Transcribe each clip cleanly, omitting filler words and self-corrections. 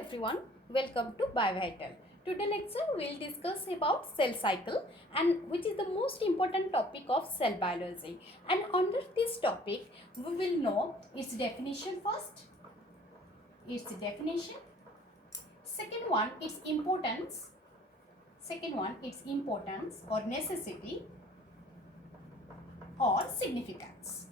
everyone, welcome to BioVital. Today lecture we will discuss about cell cycle and which is the most important topic of cell biology. And under this topic we will know its definition first. Its definition. Second one, its importance. Second one, its importance or necessity or significance.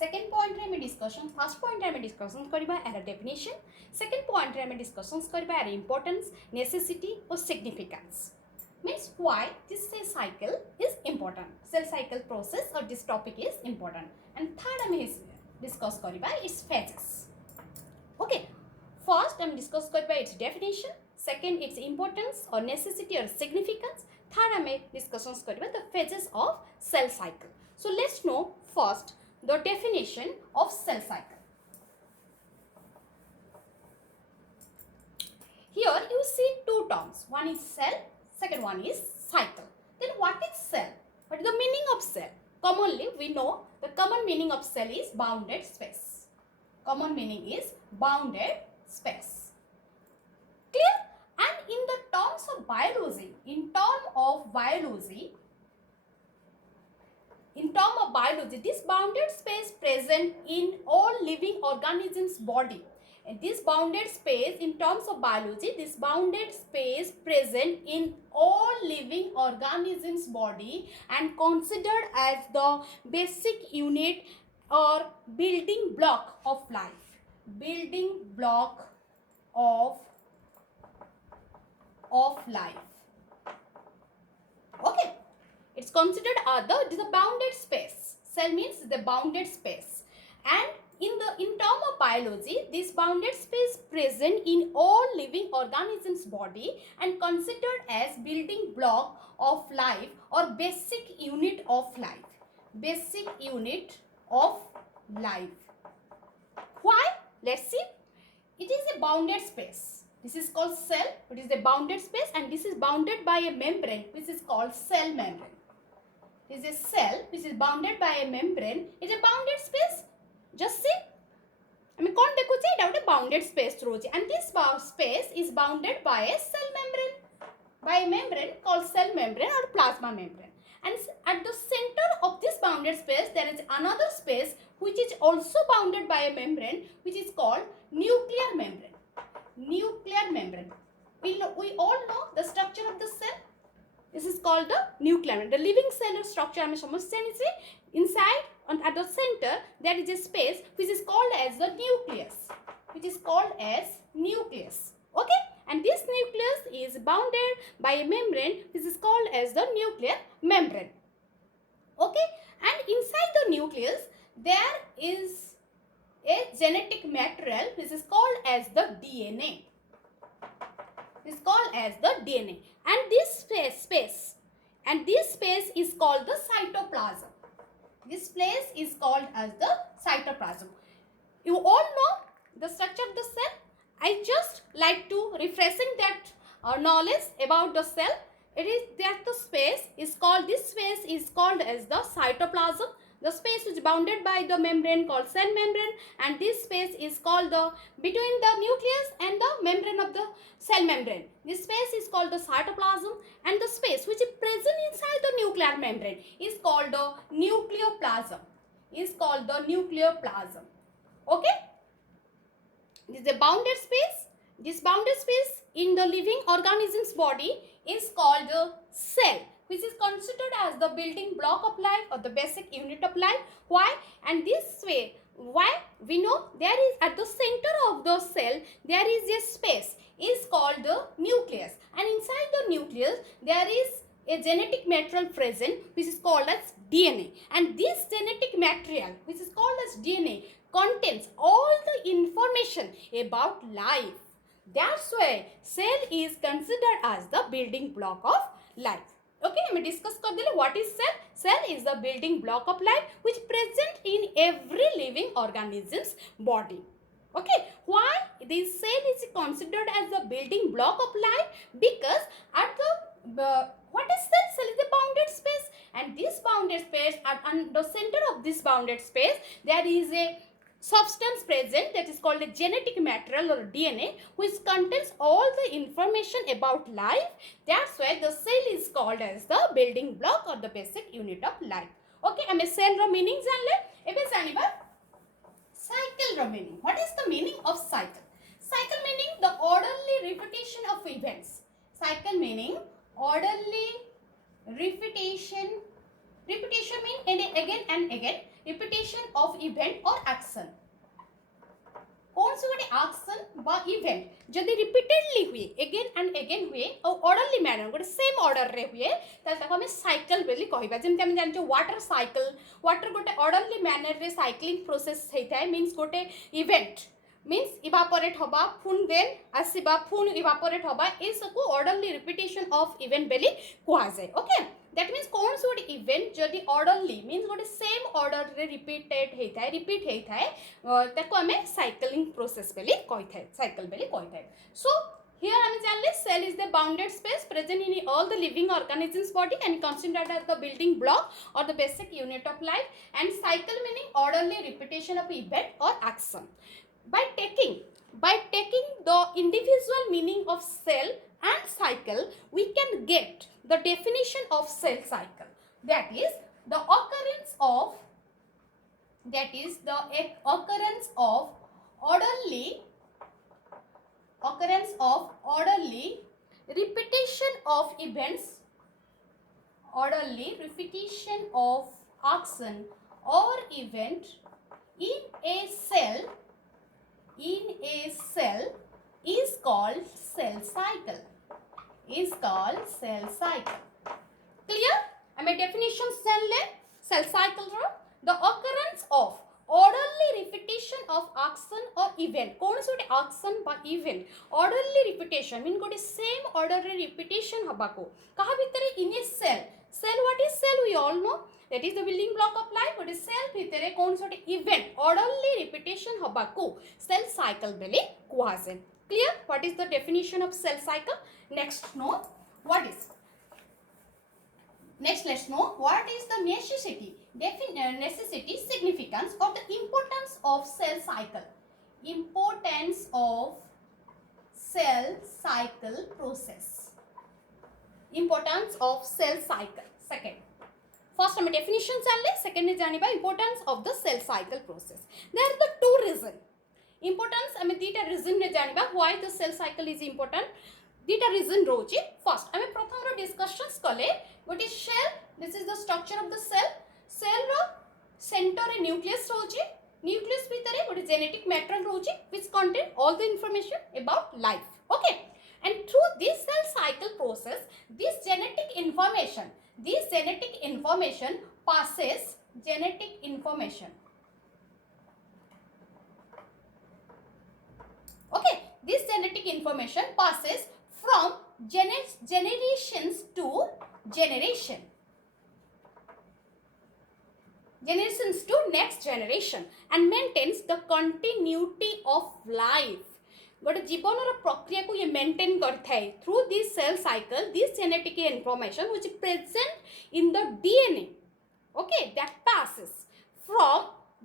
Second point रे में discussion first point रे में discussion करबा era definition second point रे में discussions करबा एरा importance necessity और significance means why this cell cycle is important cell cycle process और this topic is important and third में डिस्कस करबा इट्स फेजेस ओके फर्स्ट हम डिस्कस करबा its definition second its importance और necessity और significance third हमें discussions करबा the phases of cell cycle so let's know first the definition of cell cycle. Here you see two terms. One is cell, second one is cycle. Then what is cell? What is the meaning of cell? Commonly we know the common meaning of cell is bounded space. Common meaning is bounded space. Clear? And in the terms of biology, in term of biology, this bounded space present in all living organisms' body. And this bounded space, in terms of biology, this bounded space present in all living organisms' body and considered as the basic unit or building block of life. Building block of life. Okay. It's considered it is a bounded space. Cell means the bounded space. And in term of biology, this bounded space present in all living organisms' body and considered as building block of life or basic unit of life. Basic unit of life. Why? Let's see. It is a bounded space. This is called cell. It is a bounded space and this is bounded by a membrane which is called cell membrane. Is a cell which is bounded by a membrane. It's a bounded space. Just see. I mean, कौन देखो चे इटा bounded space through and this space is bounded by a cell membrane. By a membrane called cell membrane or plasma membrane. And at the center of this bounded space there is another space which is also bounded by a membrane which is called nuclear membrane. Nuclear membrane. We all know the structure of the cell. This is called the nuclear membrane. The living cell structure हमें समझते हैं inside and at the center there is a space which is called as the nucleus. Which is called as nucleus. Okay? And this nucleus is bounded by a membrane which is called as the nuclear membrane. Okay? And inside the nucleus there is a genetic material which is called as the DNA. Is called as the DNA and this space is called the cytoplasm. This place is called as the cytoplasm. You all know the structure of the cell. I just like to refreshing that knowledge about the cell. It is that the space is called, this space is called as the cytoplasm. The space is bounded by the membrane called cell membrane and this space is called the between the nucleus and the membrane of the cell membrane. This space is called the cytoplasm and the space which is present inside the nuclear membrane is called the nucleoplasm. Is called the nucleoplasm. Okay? This is a bounded space. This bounded space in the living organism's body is called the cell, which is considered as the building block of life or the basic unit of life. Why? And this way, why? We know there is at the center of the cell, there is a space is called the nucleus. And inside the nucleus, there is a genetic material present which is called as DNA. And this genetic material which is called as DNA contains all the information about life. That's why cell is considered as the building block of life. Okay, we discuss what is cell. Cell is the building block of life which present in every living organism's body. Okay, why this cell is considered as the building block of life? Because at the what is cell? Cell is the bounded space and this bounded space at the center of this bounded space there is a substance present, that is called a genetic material or DNA, which contains all the information about life. That's why the cell is called as the building block or the basic unit of life. Okay, I cell ro meaning janle. Ebe janiba cycle ro meaning. What is the meaning of cycle? Cycle meaning the orderly repetition of events. Cycle meaning orderly repetition. Repetition mean again and again. Repetition of event or action. कौन से गोटे action बा event जदि repeatedly हुए again and again हुए और orderly manner गोटे same order रे हुए ताले ताको हमें cycle बेली कहिबा जेमते हम जानचो water cycle water गोटे orderly manner रे cycling process हेइथाय means गोटे event means evaporate होबा फुन देन आसीबा फुन evaporate होबा ए सबको orderly repetition of event बेली कुहा जाय ओके that means कौन से गोटे event जदि orderly means गोटे same order रे repeated हेइथाय repeat हेइथाय ताको हमें cycling process Bailey कहिथाय cycle Bailey कहिथाय so here हमें जानले cell is the bounded space present in all the living organisms body and considered as the building block or the basic unit of life and cycle meaning orderly repetition of event or action. By taking the individual meaning of cell and cycle, we can get the definition of cell cycle. That is the occurrence of orderly repetition of events, orderly repetition of action or event in a cell is called cell cycle. Clear? I mean definitions जानले cell cycle row the occurrence of orderly repetition of action or event. कौन से action बा event orderly repetition mean गोटे same order रे repetition हबा को कहा भितरे in a cell. What is cell? We all know that is the building block of life. गोटे cell भितरे कौन से event orderly repetition हबा को cell cycle बेले कुहा जाय. Clear? What is the definition of cell cycle? Next let's know what is the necessity, significance or the importance of cell cycle. Importance of cell cycle process. Importance of cell cycle. Second. First हमें definition जानले, second is जानिबा importance of the cell cycle process. There are the two reason. Importance हमें दीटा reason ने जानिबा why the cell cycle is important. दीटा reason रोची. First हमें प्रथम रो discussions कले गोटे shell. This is the structure of the cell. Cell row center रे nucleus रोची. Nucleus भितरे गोटे genetic material रोची which contain all the information about life. Okay. And through this cell cycle process, this genetic information passes okay, this genetic information passes from generations to next generation and maintains the continuity of life. गोटे जीवन प्रक्रिया को ये maintain करथाय through this cell cycle this genetic information which is present in the DNA okay that passes from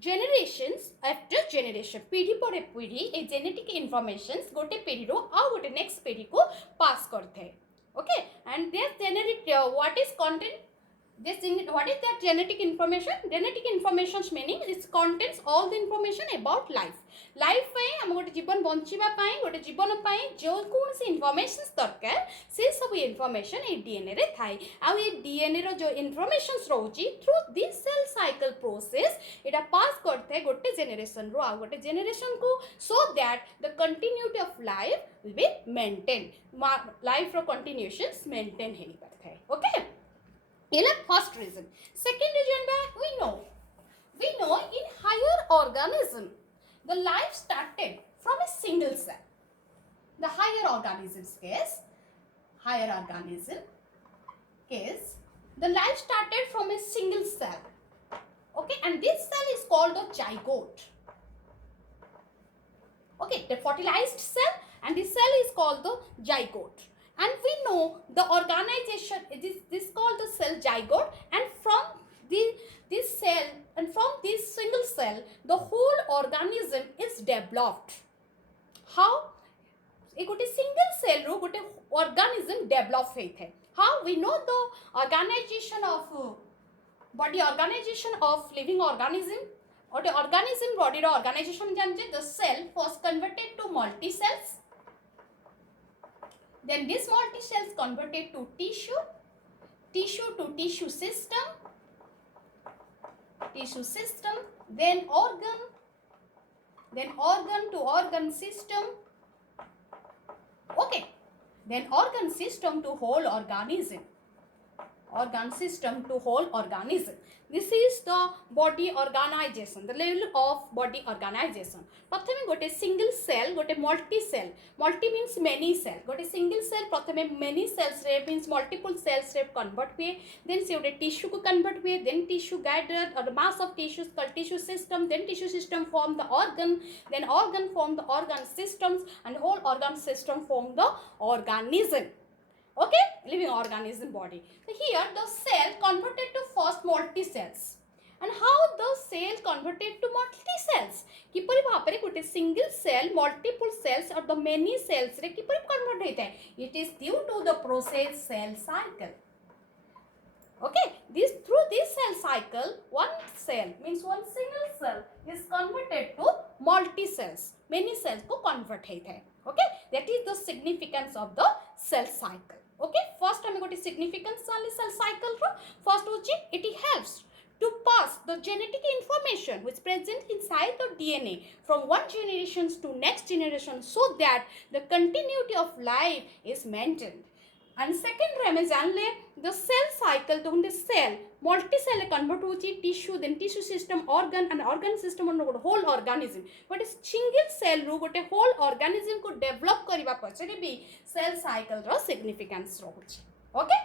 generations after generation पीढ़ी पर पीढ़ी a genetic informations गोटे पीढ़ी रो आ गोटे नेक्स्ट पीढ़ी को पास करथाय okay and this genetic what is content what is that genetic information meaning it contains all the information about life पे हम गोटे जीवन बंचिबा पाई गोटे जीवन पाई जो कोन से इन्फॉर्मेशंस दरकार से सब इन्फॉर्मेशन ए डीएनए रे थाई आ ए डीएनए रो जो इन्फॉर्मेशंस रहउची through this cell cycle process एटा पास करथे गोटे जनरेशन रो आ गोटे जनरेशन को so that the continuity of life will be maintain life रो कंटिन्यूएशंस मेंटेन हेई करथे okay first reason. Second reason we know in higher organism the life started from a single cell. The higher organism case the life started from a single cell. Okay, and this cell is called the zygote. Okay, the fertilized cell and this cell is called the zygote. And we know the organization, it is this called the cell zygote, and from this cell, and from this single cell the whole organism is developed. How? a gote single cell ru gote organism develop होइथे. How? We know the organization of body organization of living organism. Gote organism body ro organization जानजे. The cell first converted to multi cells, then this multi cells converted to tissue, tissue to tissue system, then organ to organ system. Okay, then organ system to whole organism, organ system to whole organism. This is the body organization, the level of body organization. प्रथमे गोटे single cell, गोटे multi cell. Multi means many cell. गोटे single cell प्रथमे many cells रे means multiple cells रे convert हुए. Then से गोटे tissue को convert हुए. Then tissue gathered or mass of tissues called tissue system. Then tissue system form the organ. Then organ form the organ systems, and whole organ system form the organism. Okay, living organism body. So here the cell converted to first multi cells. And how the cell converted to multi cells? किपरि भापरे गोटे single cell multiple cells or the many cells रे किपरि convert होइता है? It is due to the process cell cycle. Okay, through this cell cycle, one cell means one single cell is converted to multi cells. Many cells को convert होइता है. Okay, that is the significance of the cell cycle. Okay, first हमें गोटे significance वाले cell cycle रो first होची it helps to pass the genetic information which present inside the DNA from one generation to next generation so that the continuity of life is maintained. And second हमें जान ले the cell cycle तो हमने cell multi cell convert होची tissue, then tissue system, organ, and organ system और गोटे whole organism. But single cell रू गोटे whole organism को develop करिबा पछरे भी cell cycle row significance रहुची. Okay,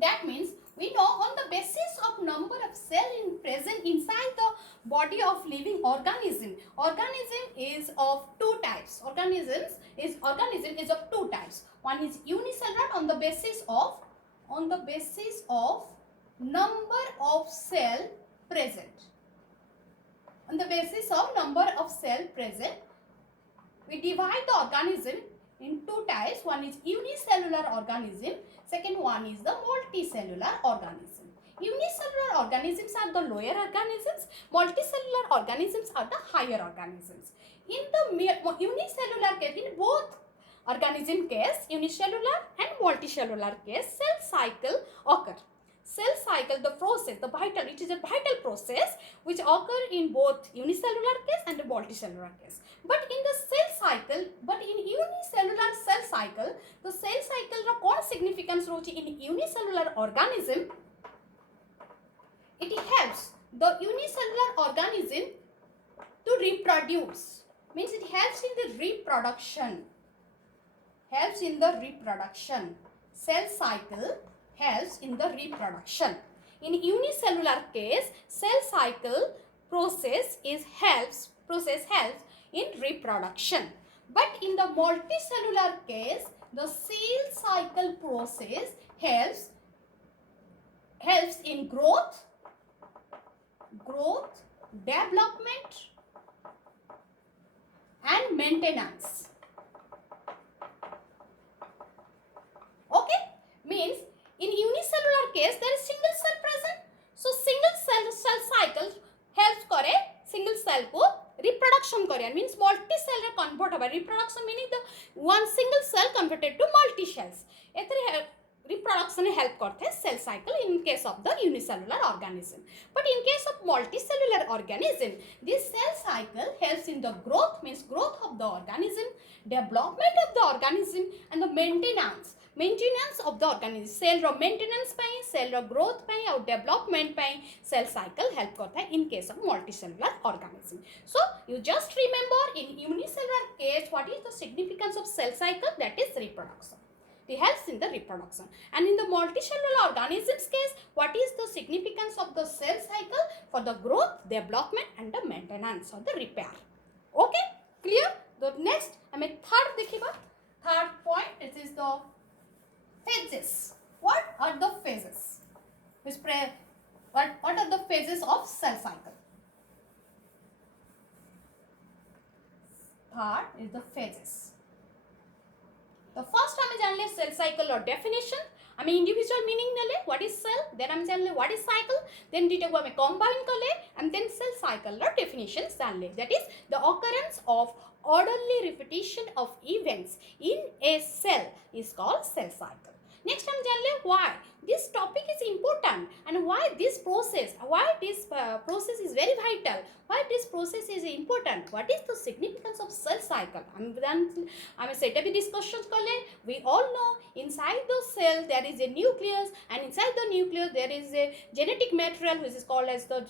that means we know on the basis of number of cells present inside the body of living organism. Organism is of two types. Organism is of two types. One is unicellular on the basis of number of cell present. On the basis of number of cell present, we divide the organism in two types. One is unicellular organism, second one is the multicellular organism. Unicellular organisms are the lower organisms, multicellular organisms are the higher organisms. In the unicellular case, in both organism case, unicellular and multicellular case, cell cycle occur. Cell cycle, the process, it is a vital process which occur in both unicellular case and the multicellular case. But in unicellular cell cycle, the cell cycle ro what significance rochi in unicellular organism? It helps the unicellular organism to reproduce. Means it helps in the reproduction. Cell cycle helps in the reproduction. In unicellular case, cell cycle process helps in reproduction. But in the multicellular case, the cell cycle process helps in growth, development, and maintenance. Okay, means in unicellular case there is single cell present, so single cell cycle helps करे single cell को reproduction करे, means multi cell रे convert होगा. Reproduction meaning the one single cell converted to multi cells. एतरे reproduction help करते हैं cell cycle in case of the unicellular organism. But in case of multicellular organism, this cell cycle helps in the growth, means growth of the organism, development of the organism, and the maintenance of the organism. Cell row maintenance pi, cell row growth पाई और development पाई cell cycle help करता है in case of multicellular organism. So you just remember in unicellular case what is the significance of cell cycle? That is reproduction. It helps in the reproduction. And in the multicellular organisms case, what is the significance of the cell cycle? For the growth, development, and the maintenance or the repair. Okay, clear? The next, third देखिबा. Third point, it is the phases. What are the phases? What are the phases of cell cycle? Third is the phases. The first time is only cell cycle or definition. I mean individual meaning nale what is cell, then I am janle what is cycle, then dita ko ame combine kale and then cell cycle or definition janle. That is the occurrence of orderly repetition of events in a cell is called cell cycle. Next time janle why this topic is important and why this process is very vital, why this process is important, what is the significance of cell cycle. I set up a discussion kale. We all know inside the cell there is a nucleus, and inside the nucleus there is a genetic material which is called as the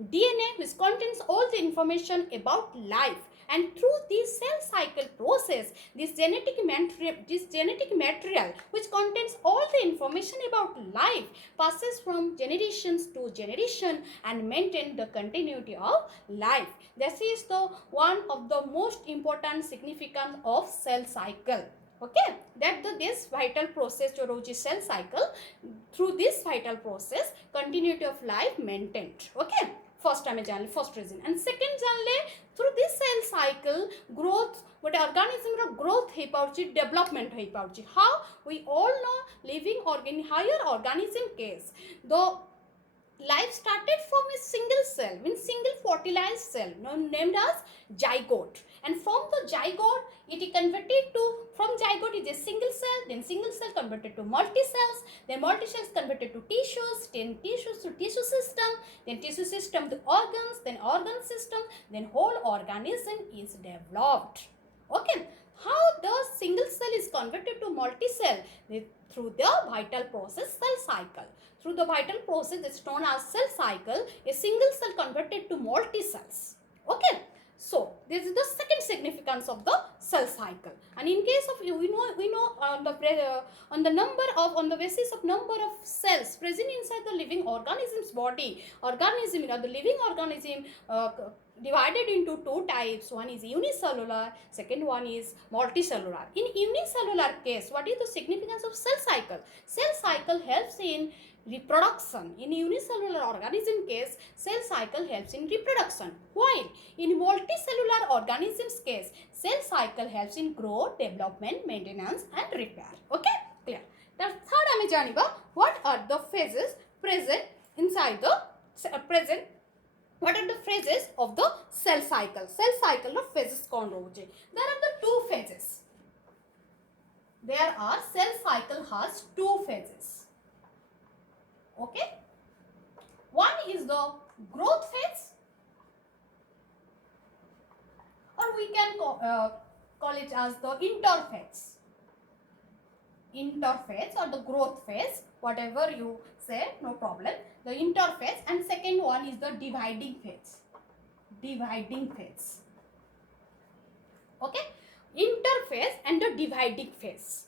DNA, which contains all the information about life. And through this cell cycle process, this genetic material which contains all the information about life passes from generations to generation and maintain the continuity of life. This is the one of the most important significance of cell cycle. Okay, that this vital process जो रहुची cell cycle, through this vital process continuity of life maintained. Okay, first time जानले first reason, and second जानले through this cell cycle growth ଗୋଟେ organism ର growth ହେଇ पाउची, development ହେଇ पाउची. How we all know living higher organism case the life started from a single cell, means single fertilized cell named as zygote, and from the zygote it is converted to, from zygote is a single cell, then single cell converted to multi cells, then multi cells converted to tissues, then tissues to tissue system, then tissue system to organs, then organ system, then whole organism is developed. Okay, how the single cell is converted to multi cell? Through the vital process cell cycle. Through the vital process it's known as cell cycle, a single cell converted to multi cells. Okay, so this is the second significance of the cell cycle. And in case of we know on the basis of number of cells present inside the living organism's body, the living organism divided into two types. One is unicellular, second one is multicellular. In unicellular case, what is the significance of cell cycle? Cell cycle helps in reproduction. In unicellular organism case, cell cycle helps in reproduction, while in multicellular organisms case, cell cycle helps in growth, development, maintenance and repair. Okay, clear. The third ame janiba what are the phases present inside the what are the phases of the cell cycle. Cell cycle no phases kon rohuche. There are the two phases. Cell cycle has two phases. Okay, one is the growth phase, or we can call it as the interphase. Interphase or the growth phase, whatever you say, no problem. The interphase, and second one is the dividing phase. Dividing phase. Okay, interphase and the dividing phase.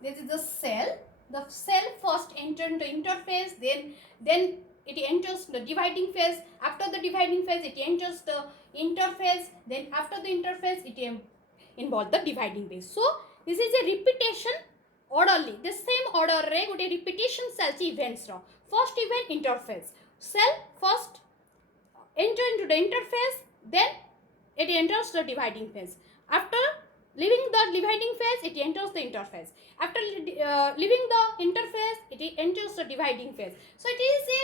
This is the cell. The cell first enters the interphase, then it enters the dividing phase. After the dividing phase, it enters the interphase. Then after the interphase, it involves the dividing phase. So this is a repetition orderly. The same order re gote repetition cells events ro. First event interphase. Cell first enter into the interphase, then it enters the dividing phase. After leaving the dividing phase, it enters the interphase. After leaving the interphase, it enters the dividing phase. So it is a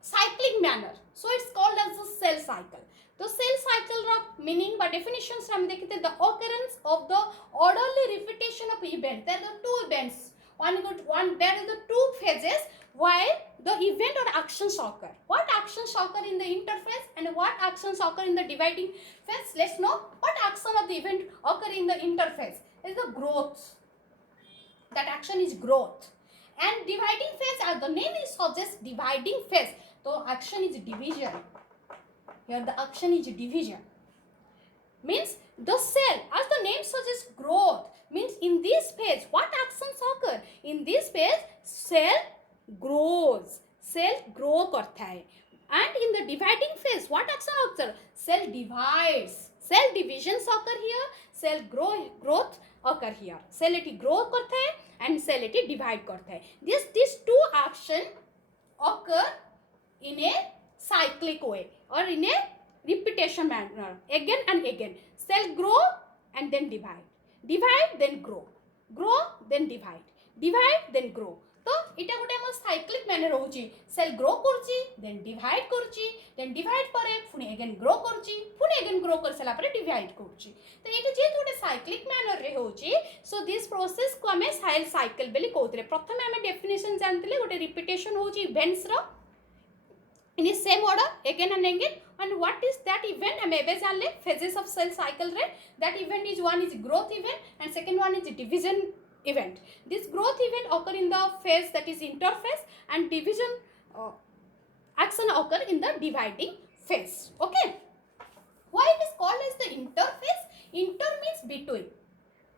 cyclic manner. So it's called as the cell cycle. The cell cycle meaning by definitions the occurrence of the orderly repetition of events. There are two events. There are the two phases while the event or actions occur. What actions occur in the interphase and what actions occur in the dividing phase? Let's know what action of the event occur in the interphase. Is the growth. That action is growth. And dividing phase, as the name suggests, dividing phase. So action is division. Here the action is division. Means the cell, as the name suggests, growth. Means in this phase, what actions occur? In this phase, cell grows. Cell grow karta hai. And in the dividing phase, what action occurs? Cell divides. Cell divisions occur here. Cell growth occur here. Cell it grow karta hai and cell it divide karta hai. These two action occur in a cyclic way or in a repetition manner, again and again. Cell grow and then divide, divide then grow, grow then divide, divide then grow. तो इटा गोटे हम cyclic manner होची, cell grow करची then divide करची then divide परे पुनी again grow करची पुनी अगेन ग्रो कर सला परे डिवाइड करची. तो एटा जे गोटे साइक्लिक मैनर रे होची, सो दिस प्रोसेस को हमें सेल साइकिल बेली कहउतरे. प्रथमे हमें डेफिनेशन जानतिले गोटे रिपीटेशन होची इवेंट्स रो in the same order again and again. And what is that event? हम एबे जानले phases of cell cycle रे. That event is, one is growth event and second one is division event. This growth event occur in the phase that is interphase and division action occur in the dividing phase. Okay. Why it is called as the interphase? Inter means between.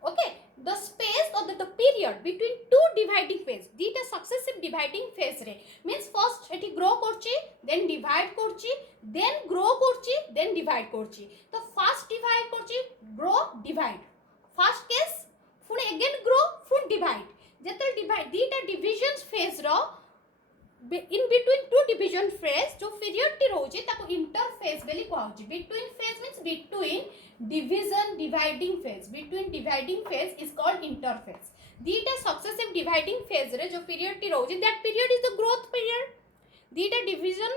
Okay. The space or the period between two dividing phase, theta successive dividing phase रे means first eighty grow करची then divide करची then grow करची then divide करची. तो first divide करची grow divide, first case पुणे again grow पुणे divide. जेतल divide theta division phase रो in between two division phase जो period टी रोची ताको interphase Bailey कहउची. Between phase means between division dividing phase, between dividing phase is called interphase. Theta successive dividing phase रे जो period टी रोची, that period is the growth period. Theta division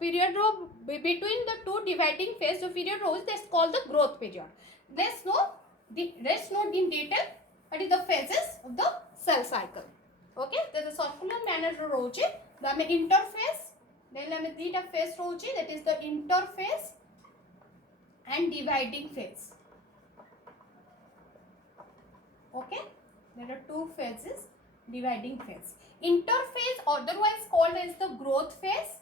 period रो between the two dividing phase जो period रोची, that's called the growth period. Let's know in detail what is the phases of the cell cycle. Okay, there is a circular manner रोची. The interphase, then हमें theta phase रोची, that is the interphase and dividing phase. Okay, there are two phases, dividing phase. Interphase otherwise called as the growth phase.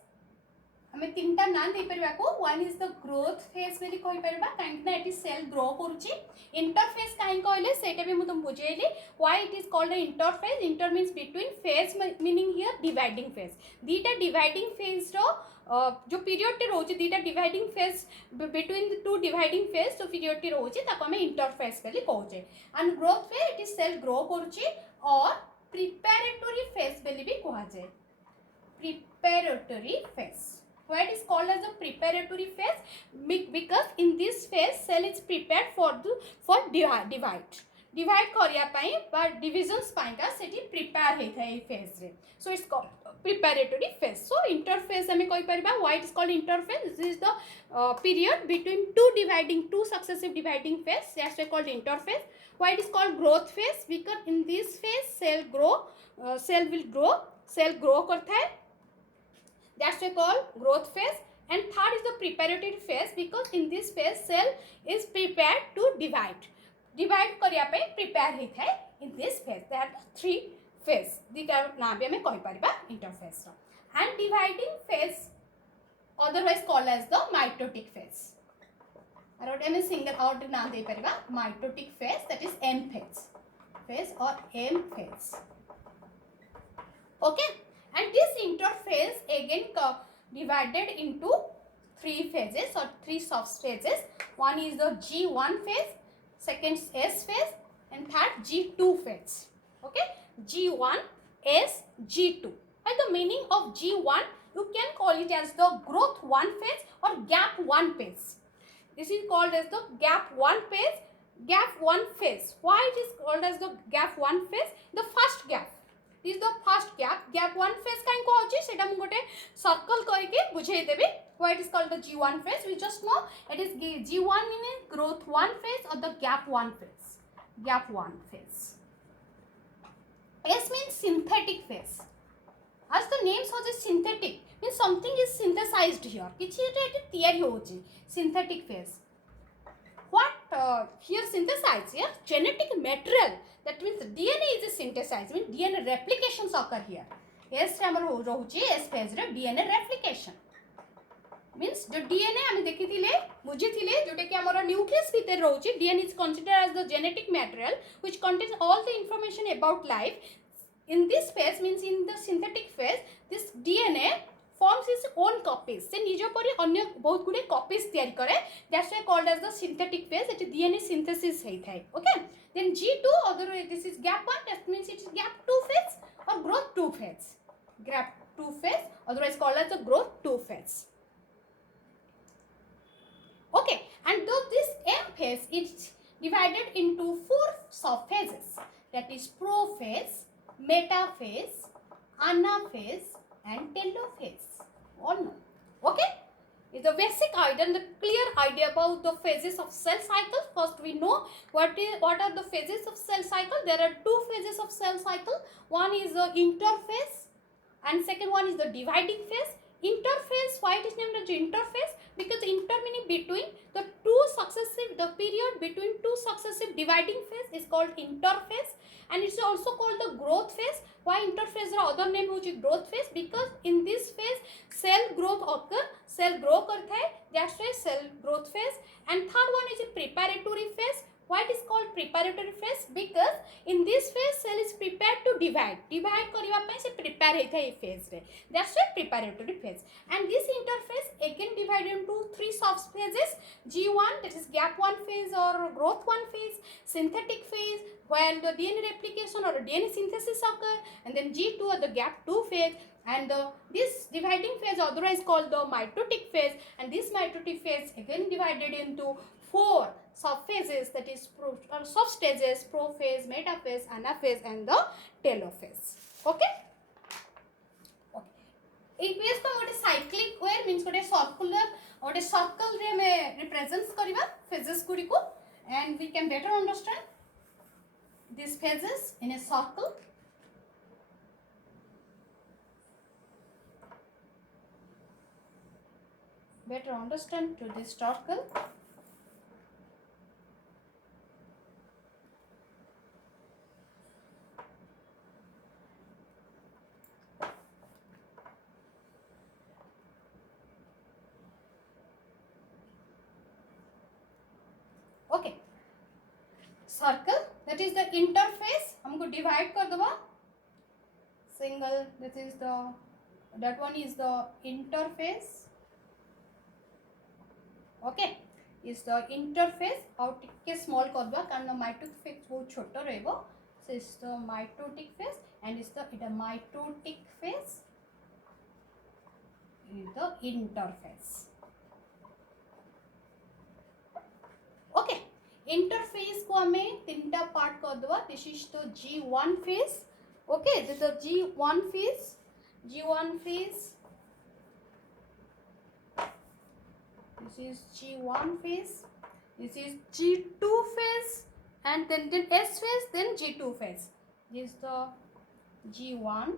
हमें तीनटा नाम दे परबा को. One is the growth phase बेली कहि परबा काहे ना eighty cell grow करूची. Interphase काहे कहले सेटा भी मु तुम बुझेली. Why it is called an interphase? Inter means between, phase meaning here dividing phase. Theta dividing phase रो जो पीरियड टे रोचे, दीटा dividing phase between the two dividing phase जो पीरियड टे रोचे ताको हमें इंटरफेस बेली कहउचे. And growth phase it is cell grow करूची और प्रिपरेटरी फेज बेली भी कहजे. Preparatory phase. Why it is called as a preparatory phase? Because in this phase cell is prepared for divide. Divide करिया पाई बा divisions पाई का सेठी prepare हे थाए phase रे. So it's called preparatory phase. So interphase हमें कहि परबा. Why it is called interphase? This is the period between two successive dividing phase. That's why called interphase. Why it is called growth phase? Because in this phase cell will grow करता है. That's why called growth phase. And third is the preparatory phase, because in this phase cell is prepared to divide. Divide करिया पे prepare हे थाए in this phase. There are three phase. दीटा ना भी हमें कहि परिबा interphase row. And dividing phase otherwise called as the mitotic phase. और ओटे में सिंगल आउट नाम दे परिबा mitotic phase, that is M phase or M phase. Okay, and this interphase again divided into three phases or three subphases. One is the G1 phase, second S phase, and third G2 phase. Okay, G1, S, G2. And the meaning of G1, you can call it as the growth 1 phase or gap 1 phase. This is called as the gap 1 phase, gap 1 phase. Why it is called as the gap 1 phase? The first gap. This is the first gap. Gap 1 phase काहे को होची सेटा मु गोटे circle करके बुझाई देबे. Why it is called the G1 phase? We just know it is G1 meaning growth 1 phase or the gap 1 phase. Gap 1 phase. S means synthetic phase. As the name suggests, synthetic means something is synthesized here. किछि एटा तयारी होची. Synthetic phase. What here synthesized here? Genetic material. That means DNA is synthesized. Means DNA replications occur here. S हमर रोहुची S phase रे DNA replication. Means जो DNA हम देखिथिले बुझिथिले जोटे कि हमर nucleus भीतर रोहुची. DNA is considered as the genetic material which contains all the information about life. In this phase means in the synthetic phase, this DNA forms its own copies. से निजो परी अन्य बहुत गुडे copies तयार करे. That's why called as the synthetic phase. It DNA synthesis हेइ थाए. Okay. Then G2 otherwise this is gap 1. That means it is gap 2 phase or growth 2 phase. 2 phase, otherwise called as the growth 2 phase. Okay, and though this M phase is divided into 4 subphases, that is prophase, metaphase, anaphase and telophase. All know. Okay, is the basic idea and the clear idea about the phases of cell cycle. First we know what are the phases of cell cycle. There are 2 phases of cell cycle. One is the interphase and second one is the dividing phase. Interphase, why it is named as interphase? Because inter meaning between the period between 2 successive dividing phase is called interphase, and it's also called the growth phase. Why interphase or other name is growth phase? Because in this phase cell growth occur, cell grow karthae, that's why cell growth phase. And third one is a preparatory phase. Why it is called preparatory phase? Because in this phase cell is prepared to divide kariba pai se prepare hei thai phase re, that's why preparatory phase. And this interphase again divided into 3 subphases: G1, that is gap 1 phase or growth 1 phase; synthetic phase, where the DNA replication or DNA synthesis occur; and then G2 or the gap 2 phase. And this dividing phase otherwise called the mitotic phase, and this mitotic phase again divided into 4 subphases, that is substages: prophase, metaphase, anaphase and the telophase. Okay. A phase को गोटे cyclic way means गोटे circular गोटे circle रे में represents करिबा phases गुडी को, and we can better understand these phases in a circle. Better understand to this circle. Okay, circle, that is the interphase हमको divide कर दबा single, that one is the interphase. Okay, is the interphase और टिके small कर दबा कारण mitotic phase बहुत छोटा रहेगा. So is the mitotic phase and is the mitotic phase is the interphase. Okay, interphase को हमें 3टा पार्ट कर दबा. This is the G1 phase. Okay, this is the G1 phase. This is G1 phase. This is G2 phase, and then S phase, then G2 phase. This is the G1,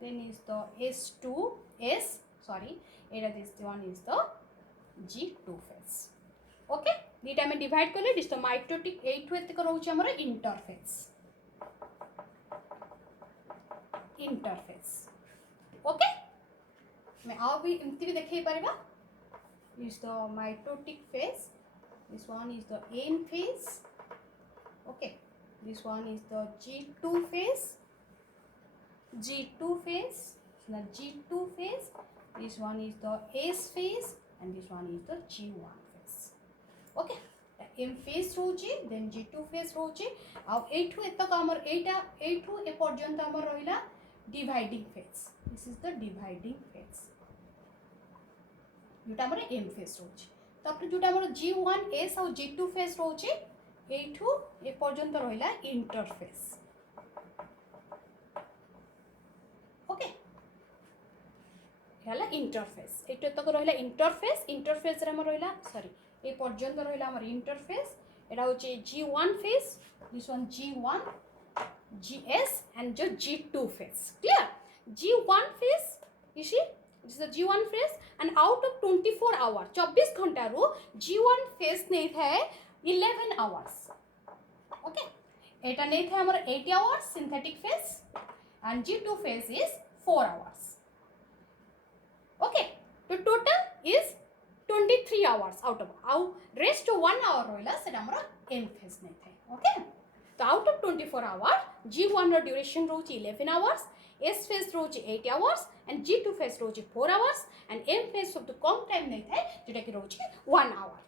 then is the S2 S. Sorry, this one is the G2 phase. Okay, दीटा में divide कर ले. This तो mitotic 8 एत को रहउछ हमर interface. Okay, मैं आउ भी एमती भी देखै परबा. Is the mitotic phase. This one is the N phase. Okay, this one is the G2 phase. The G2 phase. This one is the S phase, and this one is the G1 phase. Okay, M phase रोची, then G2 phase रोची. अब A2 एतक हमर A2 ए पर्यंत हमर रहिला dividing phase. This is the dividing phase. जोटा हमर M phase रोची. तापर जोटा हमर G1 S और G2 phase रोची, A2 ए पर्यंत रहिला interphase. Okay, ହେଲା interphase. एटो तक रहिला interphase रे हमर रहिला सॉरी ए पर्यंत रहिला हमर interphase. एटा होची G1 phase, this one G1, GS and जो G2 phase. Clear? G1 phase, you see, it is the G1 phase, and out of 24 hours 24 घंटा रो G1 phase नहीं था 11 hours. Okay, एटा नहीं था हमर 8 hours synthetic phase, and G2 phase is 4 hours. Okay, the total is 23 hours out of rest 1 hour roila सेटा हमरा M phase नहीं था. Okay, so out of 24 hours G1 row duration रोची 11 hours, S phase रोची 8 hours, and G2 phase रोची 4 hours, and M phase सब तो कम time नहीं था जोटा कि रोची 1 hour.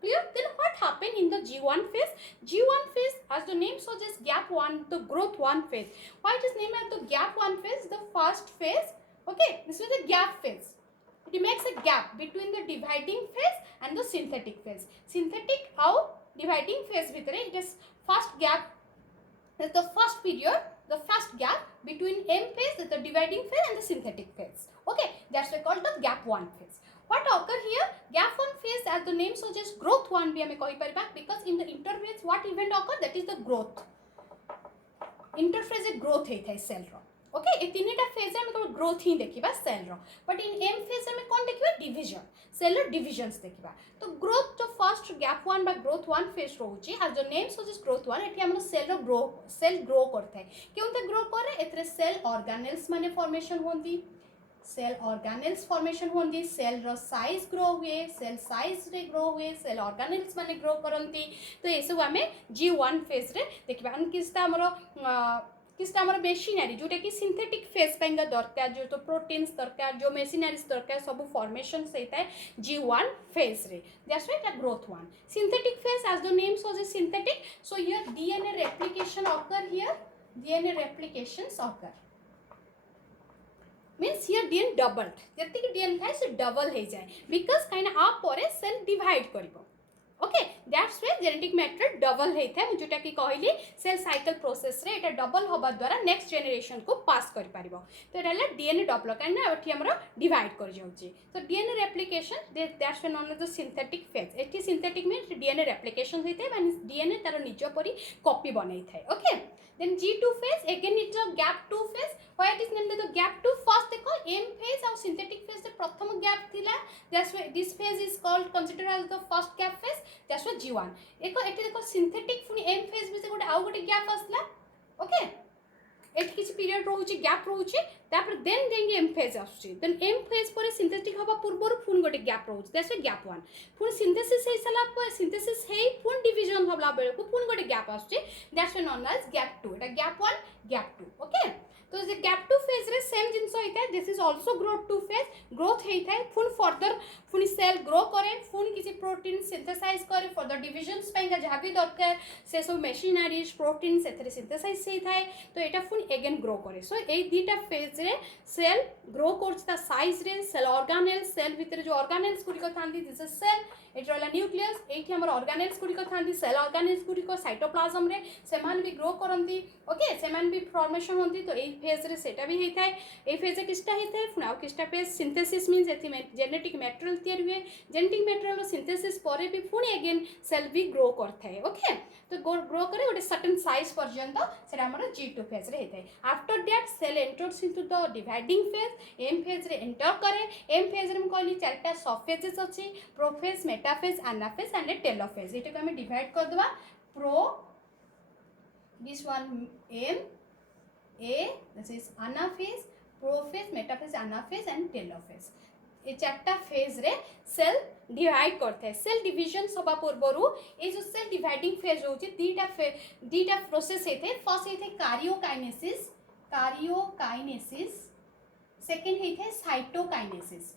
Clear? Then what happened in the G1 phase? G1 phase, as the name suggests, gap 1, the growth 1 phase. Why it is named as the gap 1 phase? The first phase Okay, this is the gap phase. It makes a gap between the dividing phase and the synthetic phase. Synthetic how dividing phase bhitere it is first gap, that's the first period, the first gap between M phase, that's the dividing phase, and the synthetic phase. Okay, that's called the gap 1 phase. What occur here? Gap 1 phase, as the name suggests, growth 1 bhi ame kahi pariba, because in the interphase what event occur, that is the growth. Interphase growth heita hai cell ro. Okay ए तीनटा phase रे हम केवल growth ही देखिबा cell रो, but in M phase में कोन देखिबा डिवीजन, सेल रो डिविजन्स देखिबा. तो ग्रोथ जो फर्स्ट गैप 1 बा ग्रोथ 1 फेज रहउची, आज जो नेम सजेस्ट ग्रोथ 1, एठी हमर cell row cell grow करथाय. केउते grow करे? एथरे सेल ऑर्गेनेल्स माने फॉर्मेशन होंदी, सेल ऑर्गेनेल्स फॉर्मेशन होंदी, सेल रो साइज ग्रो हुए, सेल साइज रे ग्रो हुए, सेल ऑर्गेनेल्स माने ग्रो करंती. तो ए सब हमें G1 फेज रे देखिबा. अन किस्ता हमर किसटा हमर मेशिनरी जोटा कि सिंथेटिक फेज पेंगा दरकार, जो तो प्रोटीन्स दरकार, जो मेशिनरीज दरकार, सब फॉर्मेशन सहित है G1 फेज रे. That's why it growth 1. Synthetic phase, as the name suggests, synthetic. So here DNA replication occur here. DNA replications occur. Means here DNA doubled. जति कि DNA है से डबल हो जाए, because काइना आप परे सेल डिवाइड करिवो. Okay, that's why genetic matter double होता है, जोटा कि कहली सेल साइकिल प्रोसेस रे एटा डबल होबा द्वारा नेक्स्ट जनरेशन को पास कर पारिबो. तो एटा डीएनए डबल काइना एठी हमरो डिवाइड कर जाउची. तो DNA replication that's why known as the synthetic phase. एठी सिंथेटिक मीन्स डीएनए रेप्लिकेशन होइते है, मीन्स डीएनए तार निज परी कॉपी बनै थाए. Okay, then G2 phase, again it's a gap 2 phase. Why it is named the gap 2? First देखो M phase और synthetic phase से प्रथम gap थिला, that's why this phase is called considered as the first gap phase. That's why G1. एको एठी देखो synthetic पुनी M phase में से गोटे आउ गोटे gap आसला. ओके, एठी किछि पीरियड रहउची, गैप रहउची, तापर देन देंगे एम फेज आसुची. देन एम फेज पर सिंथेटिक हबा पूर्वर पुन गोटे गैप रहउची, दैट्स व्हाई गैप 1. पुन सिंथेसिस हे सला पर सिंथेसिस हे पुन डिवीजन हबला बेले को पुन गोटे गैप आसुची, that's why known as gap 2. एटा गैप 1 गैप 2. ओके, तो जे गैप 2 फेज रे सेम जिंस होइता है, this is also growth 2 phase. Growth हेइता है, पुन फर्दर पुन सेल ग्रो करे, पुन किछि प्रोटीन सिंथेसाइज करे, फर्दर डिविजन्स पेंगा जहा भी दरकार से सब मेशिनरीज प्रोटीन सेथरे सिंथेसाइज हेइता है. तो एटा पुन अगेन ग्रो करे. सो ए दीटा फेज रे सेल ग्रो करछ ता साइज रे. सेल ऑर्गेनेल्स, सेल भीतर जो ऑर्गेनेल्स गुडी को थांदी, दिस इज सेल. एट रहला न्यूक्लियस, एठी हमर ऑर्गेनेल्स गुडी को थांदी, सेल ऑर्गेनेल्स गुडी को साइटोप्लाज्म रे सेमान भी ग्रो करंती. ओके, सेमान भी फॉर्मेशन होंती. तो ए फेज रे सेटा भी हेइता है. ए फेज रे किस्टा हेइता है, पुन आउ किस्टा फेज सिंथेसिस मीन्स एथि में जेनेटिक मटेरियल तैयार हुए. जेनेटिक मटेरियल सिंथेसिस परे भी पुन अगेन सेल भी ग्रो करता है. ओके, तो ग्रो करे गोटे सर्टेन साइज पर्यंत सेटा हमर G2 फेज रे हेइता है. After that cell enters into the dividing phase. M phase रे एंटर करे. एम फेज रे हम कहली चारटा सब फेजेस अछि, prophase, metaphase, anaphase and telophase. एटा को हम डिवाइड कर दबा. Pro, this one M, A, this is anaphase, prophase, metaphase, anaphase and telophase. ये चारटा फेज रे सेल डिवाइड करते हैं. सेल डिवीजन सभा पूर्वरु ये जो सेल डिवाइडिंग फेज होची दीटा प्रोसेस हेते. फर्स्ट हेते कार्योकाइनेसिस, सेकंड हेते साइटोकाइनेसिस.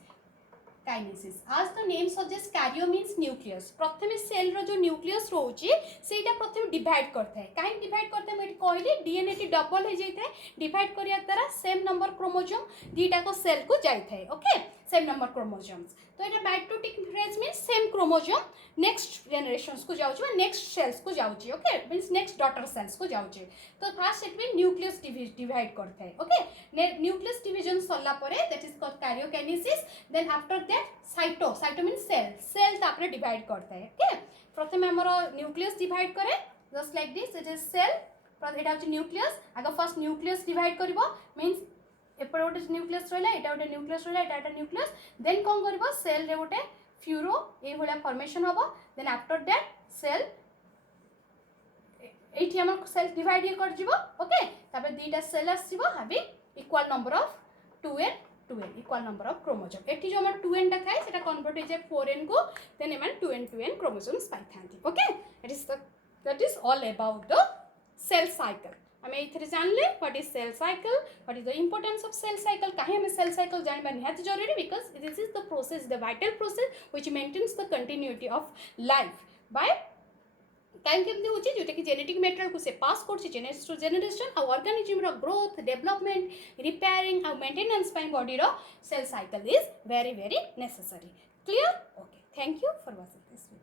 काइनेसिस, आज द नेम सजेस्ट कार्यो मीन्स न्यूक्लियस. प्रथमे सेल रो जो न्यूक्लियस रहउची सेटा प्रथमे डिवाइड करता है. काहे डिवाइड करता है मैं कहली डीएनए टी डबल हो जाता है. डिवाइड करिया द्वारा सेम नंबर क्रोमोसोम दीटा को सेल को जाइता है. Okay, same number chromosomes. तो एटा mitotic phase means same chromosome next generations को जाउची, नेक्स्ट सेल्स को जाउची. Okay, means next daughter cells को जाउची. तो first it mean nucleus divide करता है. ओके, न्यूक्लियस डिवीजन सरला परे that is called karyokinesis. Then after that cyto means cell तापरे डिवाइड करता है. ओके, प्रथमे हमरो न्यूक्लियस डिवाइड करे just like this. It is cell, एटा होची न्यूक्लियस. आगे फर्स्ट न्यूक्लियस डिवाइड करिवो, मीन्स एपर गोटे न्यूक्लियस रहिला, एटा गोटे न्यूक्लियस रहिला, एटा न्यूक्लियस. देन कोन करिवो सेल रे गोटे फ्यूरो ए भलिया फॉर्मेशन होबो. देन आफ्टर दैट सेल एठी हमर सेल डिवाइड हे कर जिवो. ओके, तापर दीटा सेल आसीबो हबी equal number of 2n equal number of chromosome. एठी जो हमर 2n टा थाए सेटा कन्वर्ट हो जाय 4n को. देन एमन 2n क्रोमोसोम्स पाइ थांती. Okay, that is all about the cell cycle. हमें इथरे जानले what is cell cycle, what is the importance of cell cycle. काहे हमें सेल साइकिल जानबा निहात जरूरी, because this is the process, the vital process which maintains the continuity of life by କାହିଁକି ଏମିତି ହେଉଛି ଯେଉଁଟାକି ଜେନେଟିକ୍ ମେଟେରିଆଲକୁ ସେ ପାସ୍ କରୁଛି ଜେନେରେସନ୍ ଟୁ ଜେନେରେସନ୍ ଆଉ ଅର୍ଗାନିଜିମ୍ର ଗ୍ରୋଥ୍ ଡେଭଲପମେଣ୍ଟ ରିପେୟାରିଂ ଆଉ ମେଣ୍ଟେନାନ୍ସ ପାଇଁ ବଡ଼ିର cell cycle is very necessary. Clear? Okay, thank you for watching this video.